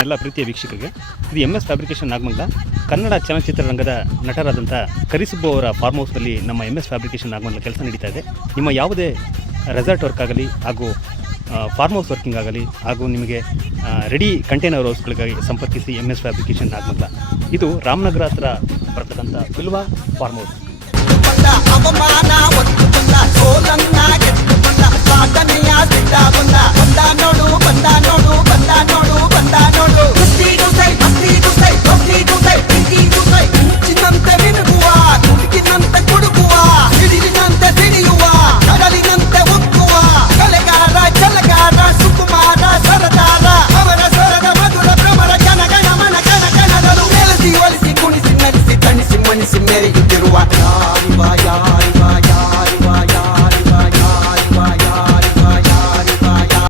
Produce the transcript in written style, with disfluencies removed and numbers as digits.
ನನ್ನೆಲ್ಲ ಪ್ರೀತಿಯ ವೀಕ್ಷಕರಿಗೆ ಇದು MS ಫ್ಯಾಬ್ರಿಕೇಷನ್ ನಾಗಮಂಗಲ. ಕನ್ನಡ ಚಲನಚಿತ್ರರಂಗದ ನಟರಾದಂಥ ಕರಿಸುಬ್ಬು ಅವರ ಫಾರ್ಮ್ ಹೌಸ್ನಲ್ಲಿ ನಮ್ಮ MS ಫ್ಯಾಬ್ರಿಕೇಷನ್ ನಾಗಮಂಗಲ ಕೆಲಸ ನಡೀತಾ ಇದೆ. ನಿಮ್ಮ ಯಾವುದೇ ರೆಸಾರ್ಟ್ ವರ್ಕ್ ಆಗಲಿ ಹಾಗೂ ಫಾರ್ಮ್ ಹೌಸ್ ವರ್ಕಿಂಗ್ ಆಗಲಿ ಹಾಗೂ ನಿಮಗೆ ರೆಡಿ ಕಂಟೈನರ್ ಹೌಸ್ಗಳಿಗಾಗಿ ಸಂಪರ್ಕಿಸಿ MS ಫ್ಯಾಬ್ರಿಕೇಷನ್ ನಾಗಮಂಗಲ. ಇದು ರಾಮನಗರ ಹತ್ರ ಬರ್ತಕ್ಕಂಥ ಬಿಲ್ವಾ ಫಾರ್ಮ್ ಹೌಸ್. ಅವಮಾನ